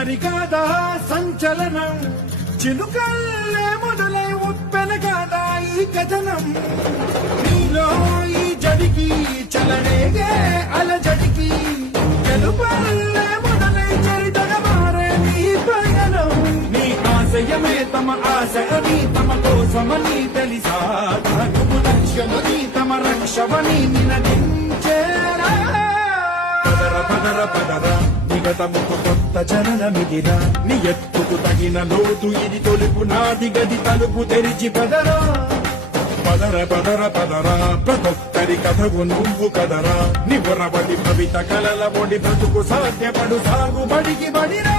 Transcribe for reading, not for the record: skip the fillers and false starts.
మరిగాదా సంచలనం చిలుకల్లే మొదలై ఉప్పెన కాదా ఈ కథనం నీలో ఈ జడికి చలనేగే అలజడికి గెలుపల్లే మొదలై చరితగా మారే నీ పయనం నీ ఆశయమే తమ ఆశ అని తమ కోసమని తెలిసా తగు లక్ష్యమని తమ రక్షమని నినదించేరా పదర పదర పదర నిగతముకు కొత్త జననమిదిరా నీ ఎత్తుకు తగిన లోతు ఇది తొలుపు నాది గది తలుపు తెరిచి పదరా పదర పదర పదరా ప్రతొక్కరి కథకు నువ్వు కదరా నివరబడి భవిత కలల బొడి బ్రతుకు సాధ్యపడు సాగుబడికి బడిరా